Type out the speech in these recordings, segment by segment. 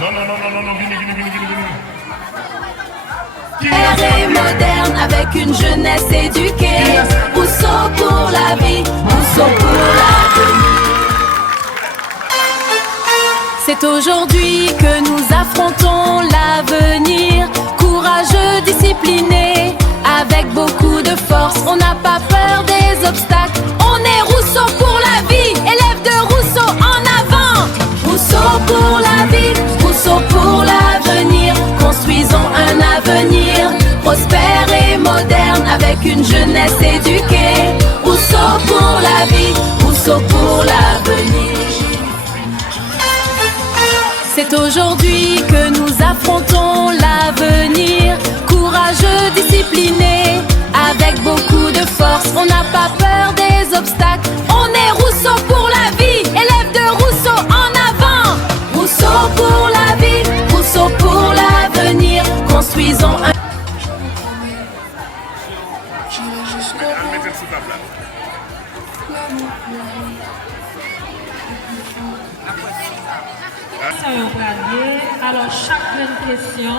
Non, non, non, non, non, non, venez. Et moderne avec une jeunesse éduquée. Rousseau pour la vie, Rousseau pour l'avenir. C'est aujourd'hui que nous affrontons l'avenir. Courageux, disciplinés, avec beaucoup de force. On n'a pas peur des obstacles. On est Rousseau pour la vie, élève de Rousseau en avant. Rousseau pour la vie, Rousseau pour l'avenir. Construisons un avenir prospère et moderne avec une jeunesse éduquée. Rousseau pour la vie, Rousseau pour l'avenir. C'est aujourd'hui que nous affrontons l'avenir. Courageux, disciplinés, avec beaucoup de force. On n'a pas peur des obstacles. On est Rousseau pour la vie, élève de Rousseau en avant. Rousseau pour la vie, Rousseau pour l'avenir. Construisons un... Alors, chaque question,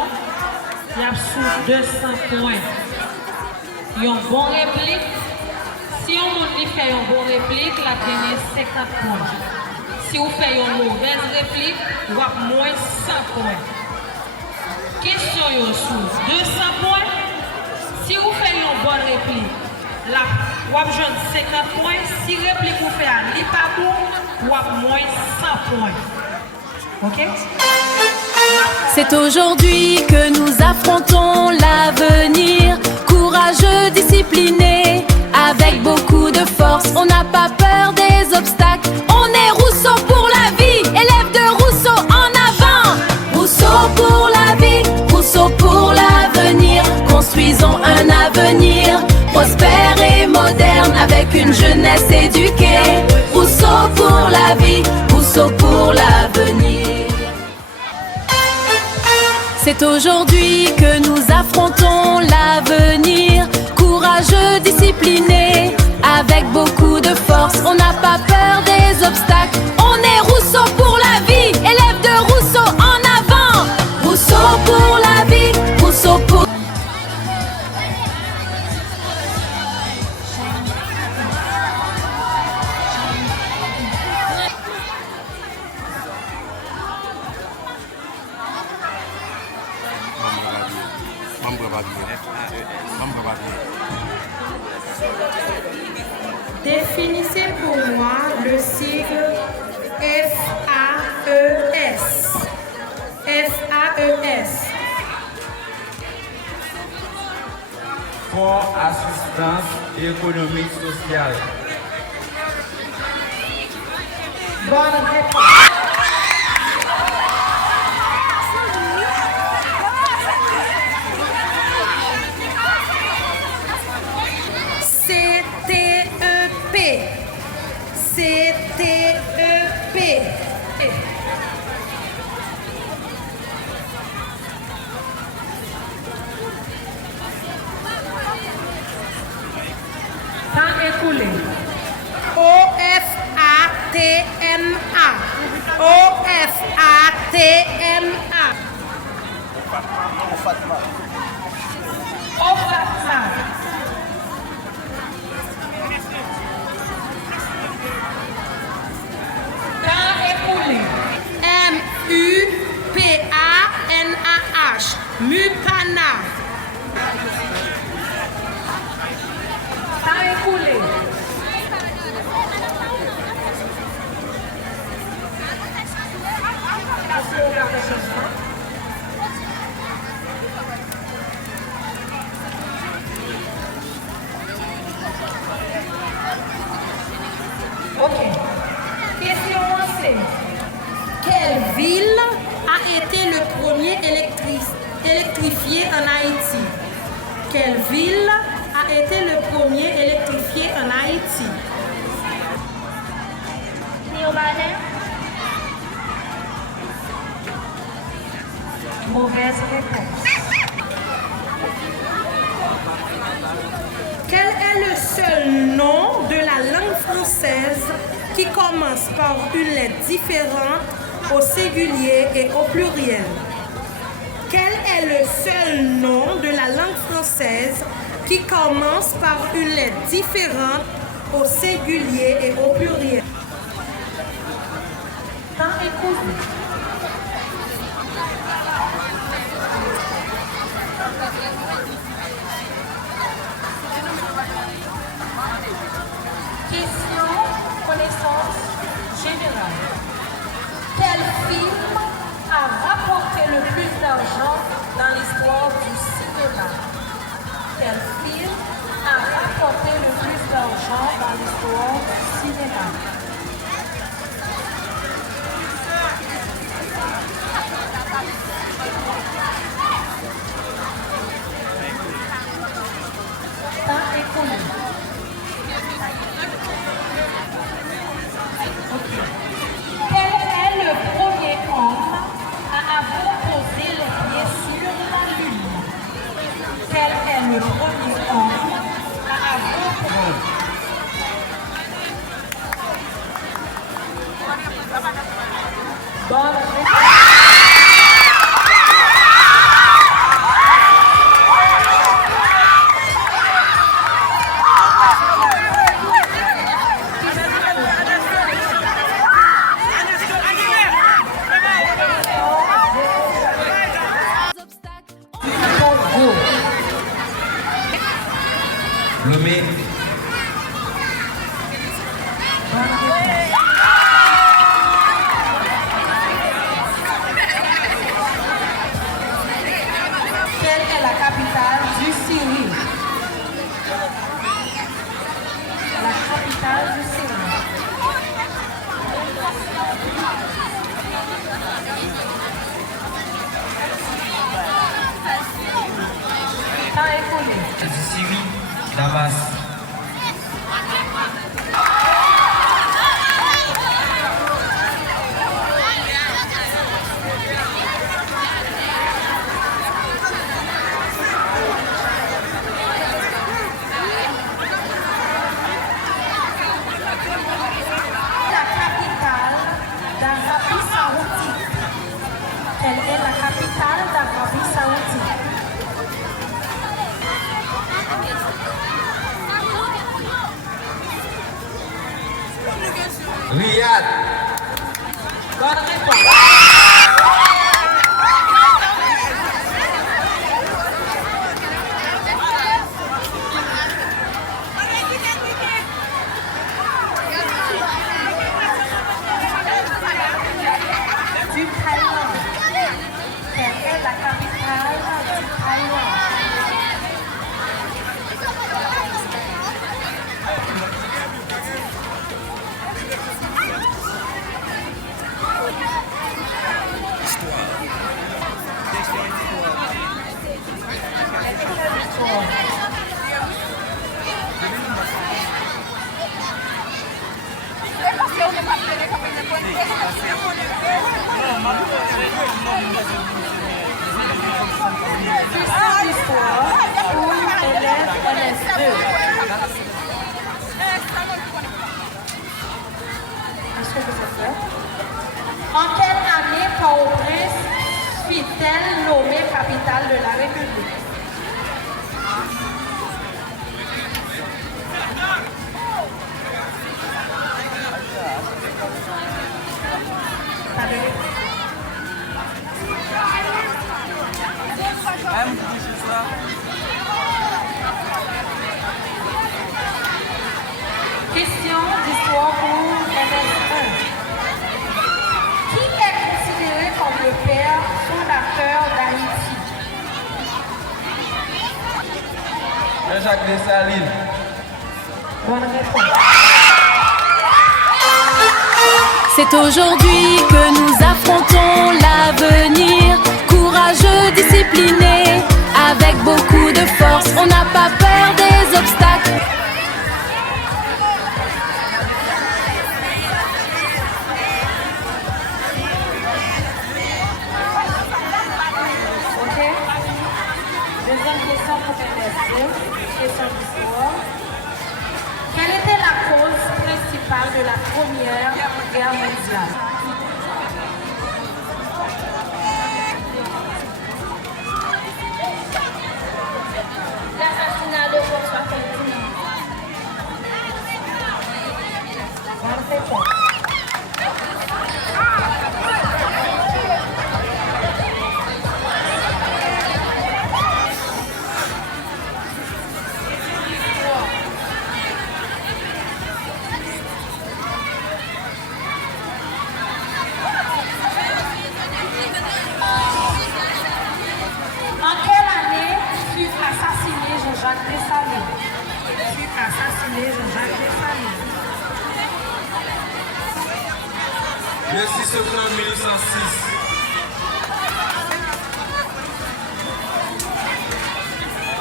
il y a sous 200 points. Il y a une bonne réplique. Si on fait une bonne réplique, la gagne 50 points. Si on fait une mauvaise réplique, on va moins 100 points. Question sous 200 points. Si vous faites une bonne réplique, là, vous avez 50 points. Si réplique vous faites un lipabou, vous avez moins 100 points. OK? C'est aujourd'hui que nous affrontons l'avenir. Courageux, disciplinés, avec beaucoup de force. On n'a pas peur des obstacles. On est Rousseau pour la vie, élève de Rousseau en avant. Rousseau pour la vie, Rousseau pour l'avenir. Construisons un avenir prospère et moderne avec une jeunesse éduquée. Rousseau pour la vie, Rousseau pour l'avenir. C'est aujourd'hui que nous affrontons l'avenir. Courageux, disciplinés, avec beaucoup de force. On n'a pas peur des obstacles. On est Rousseau pour la vie, élève de Rousseau en avant. Rousseau pour la vie, Rousseau pour... Définissez pour moi le sigle FAES. FAES. Fonds Assistance Économique Sociale. Bonne réponse. CTEP. Temps écoulé. OFATMA. OFATMA. OFATMA. Temps écoulé. MUPANAH. MUPANA. Temps écoulé. OK. Question lancée. Quelle ville a été le premier électrifié en Haïti? Quelle ville a été le premier électrifié en Haïti? Néobalais. Mauvaise réponse. Quel est le seul nom de la langue française qui commence par une lettre différente au singulier et au pluriel? Quel est le seul nom de la langue française qui commence par une lettre différente au singulier et au pluriel? Temps écoulé. Question, connaissance générale. Quel film a rapporté le plus d'argent dans l'histoire du cinéma? Quel film a rapporté le plus d'argent dans l'histoire du cinéma? Temps écoulé. Quel est le premier homme à avoir posé les pieds sur la Lune? Quel est le premier homme à avoir posé? Bonne réponse. Lomé. Quelle est la capitale du Syrie? La capitale du Syrie. Temps écoulé. Du Syrie. Damas. La capitale d'Arabie Saoudite. Quelle est la capitale d'Arabie Saoudite? Riyad. Bonne réponse. Du Thaïlande. Quelle est la capitale du Thaïlande? En quelle année Port-au-Prince fut-elle nommée capitale de la République? Pas de réponse. Question d'histoire pour MS1. Qui est considéré comme le père fondateur d'Haïti? Jean-Jacques Dessalines. Bonne réponse. C'est aujourd'hui que nous affrontons l'avenir. Courageux, disciplinés, avec beaucoup de force. On n'a pas peur des obstacles. Ok? Deuxième question pour MS2. Question d'histoire. Quelle était la cause principale de la Première Guerre mondiale? réponse. En quelle année fut assassiné Jean-Jacques Dessalines? Le 6 octobre 1906.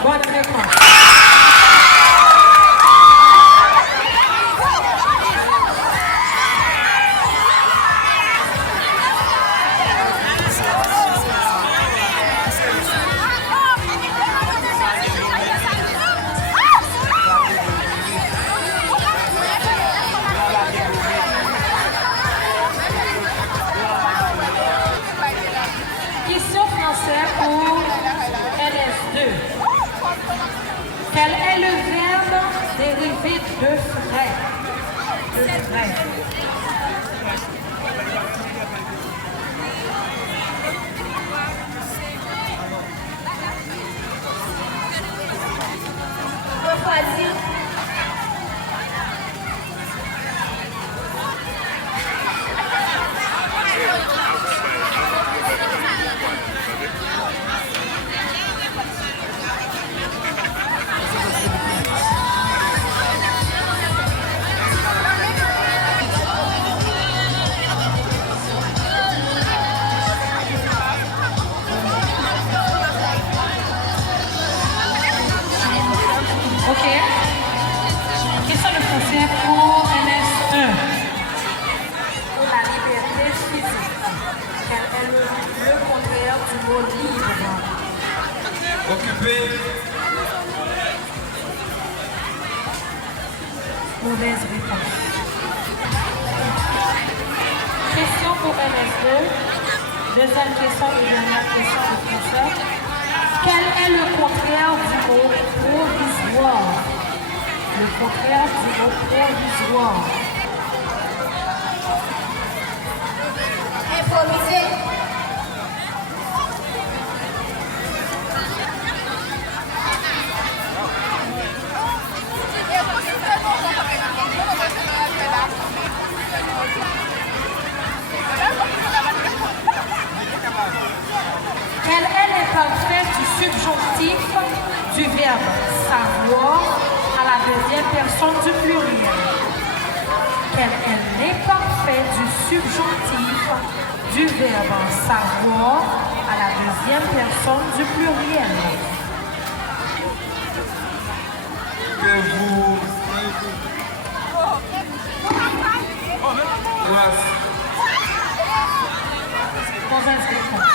Bonne réponse. Question française pour LS2. Quel est le verbe dérivé de frais? Refroidir. OK. Question de français pour LS1. Pour la liberté physique. Quel est le contraire du mot libre? Occupé. Mauvaise réponse. Question pour LS2. Deuxième question et dernière question de français. Quel est le contraire du mot provisoire? Le contraire du mot provisoire. Improviser. Quel est l'imparfait du subjonctif du verbe savoir à la deuxième personne du pluriel? Quel est l'imparfait du subjonctif du verbe savoir à la deuxième personne du pluriel? Que vous. Grâce. Mauvaise réponse.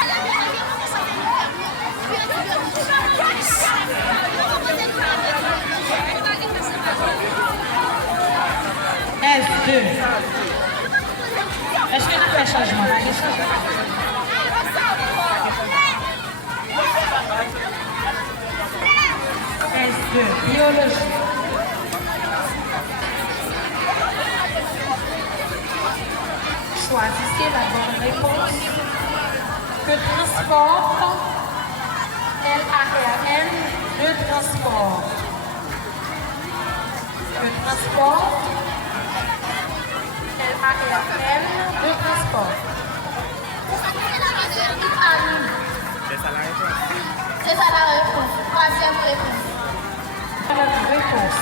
S2. Est-ce qu'il y a un changement? S2. Biologie. Choisissez la bonne réponse. Que transporte LARN de transport? Que transporte LARN de transport? C'est ça la réponse. Troisième réponse. Bonne réponse.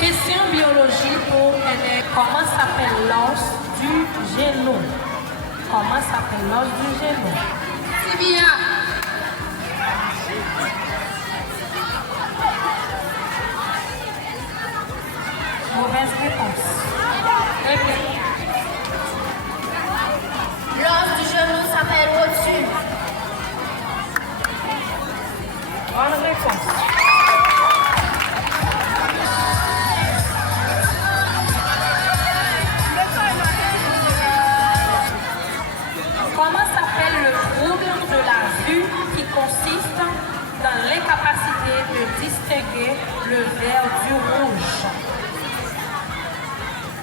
Question biologie pour elle. Comment s'appelle l'os du génome? Comment s'appelle l'os du génome? C'est bien. Mauvaise réponse. Répète. L'os du genou s'appelle rotule. Bonne réponse. Comment s'appelle le trouble de la vue distinguer le vert du rouge.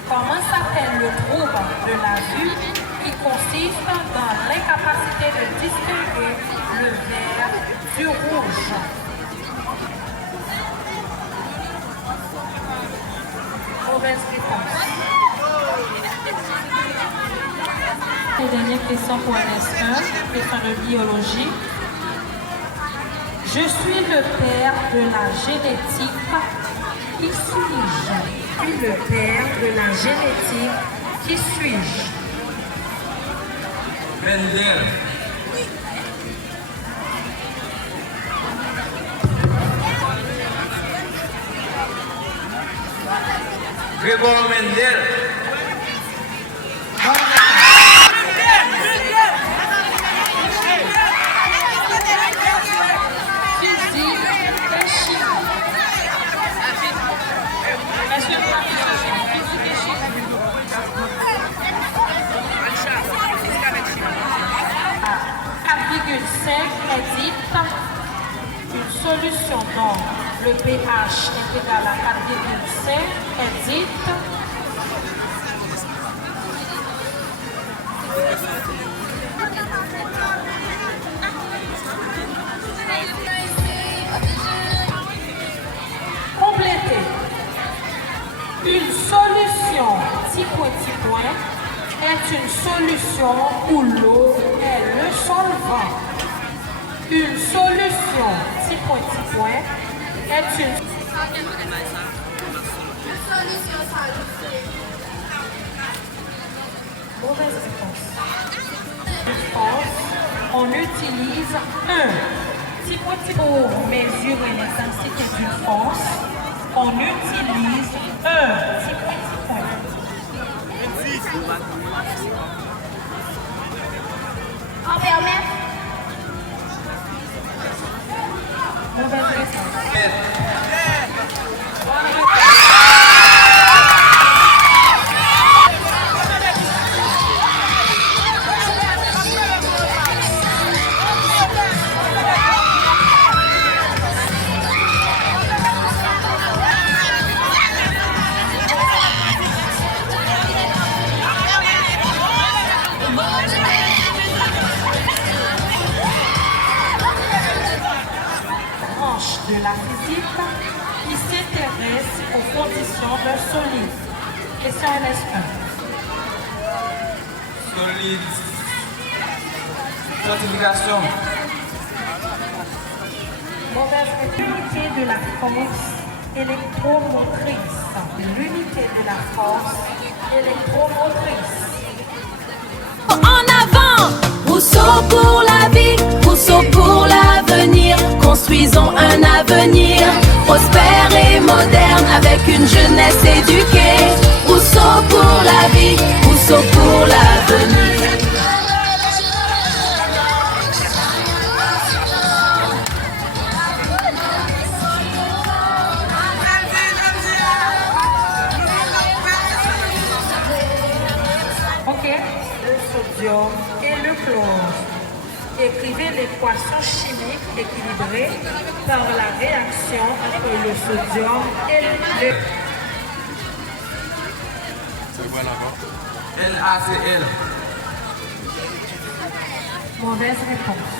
Comment s'appelle le trouble de la vue qui consiste dans l'incapacité de distinguer le vert du rouge? Mauvaise réponse. Et dernière question pour LS1, question de biologie. Je suis le père de la génétique. Qui suis-je? Je suis le père de la génétique. Qui suis-je? Mendel. Grégoire Mendel. Est dite une solution dont le pH est égal à 4,5 est dite complétée. Une solution point est une solution où l'eau est le solvant. Une solution point est une mauvaise réponse. On utilise un point pour mesurer l'intensité d'une force. On utilise un point. On permet. Mauvaise réponse. De la physique qui s'intéresse aux conditions d'un solide. Question LS1. Solide. Certification. Mauvaise réponse. L'unité de la force électromotrice. L'unité de la force électromotrice. En avant, Rousseau pour la vie, Rousseau pour l'avenir. Construisons un avenir prospère et moderne avec une jeunesse éduquée. Rousseau pour la vie, Rousseau pour l'avenir. Ok, le sodium et le chlore. Écrivez l'équation chimique équilibrée par la réaction entre le sodium et le... LACL. Mauvaise réponse.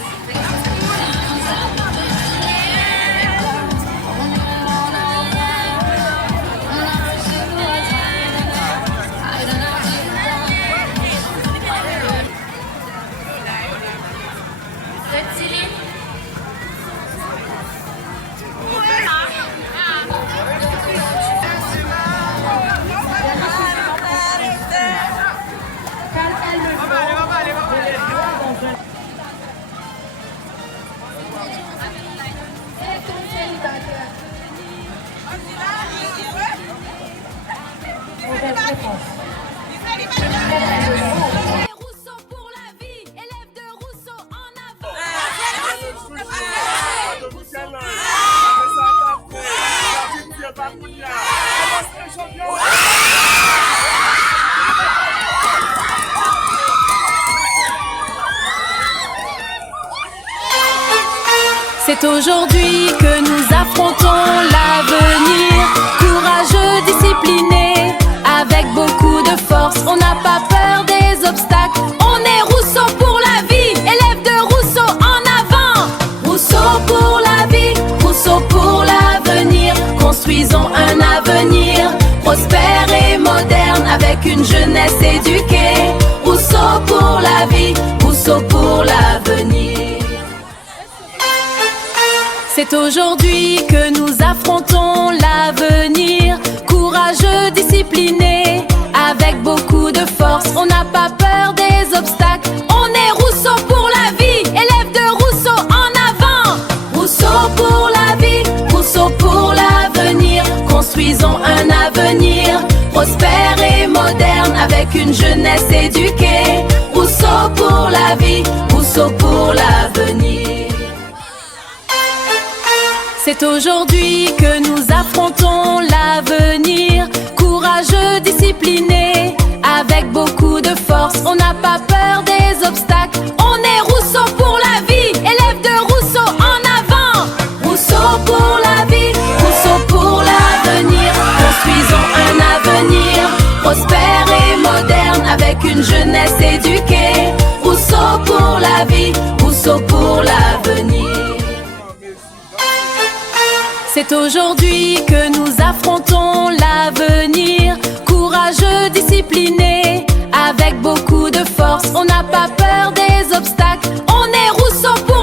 Rousseau pour la vie, élève de Rousseau en avant. C'est aujourd'hui que nous affrontons l'avenir. Courageux, disciplinés, avec beaucoup de force. On n'a pas peur des obstacles. On est Rousseau pour la vie, élève de Rousseau en avant. Rousseau pour la vie, Rousseau pour l'avenir. Construisons un avenir prospère et moderne avec une jeunesse éduquée. Rousseau pour la vie, Rousseau pour l'avenir. C'est aujourd'hui que nous affrontons l'avenir. Courageux, disciplinés, avec beaucoup de force. On n'a pas peur des obstacles. On est Rousseau pour la vie, élève de Rousseau en avant. Rousseau pour la vie, Rousseau pour l'avenir. Construisons un avenir prospère et moderne avec une jeunesse éduquée. Rousseau pour la vie, Rousseau pour l'avenir. C'est aujourd'hui que nous affrontons l'avenir. Courageux, disciplinés, avec beaucoup de force. On n'a pas peur des obstacles. On est Rousseau pour la vie, élève de Rousseau en avant. Rousseau pour la vie, Rousseau pour l'avenir. Construisons un avenir prospère et moderne avec une jeunesse éduquée. Rousseau pour la vie, Rousseau pour l'avenir. C'est aujourd'hui que nous affrontons l'avenir. Courageux, disciplinés, avec beaucoup de force. On n'a pas peur des obstacles. On est Rousseau pour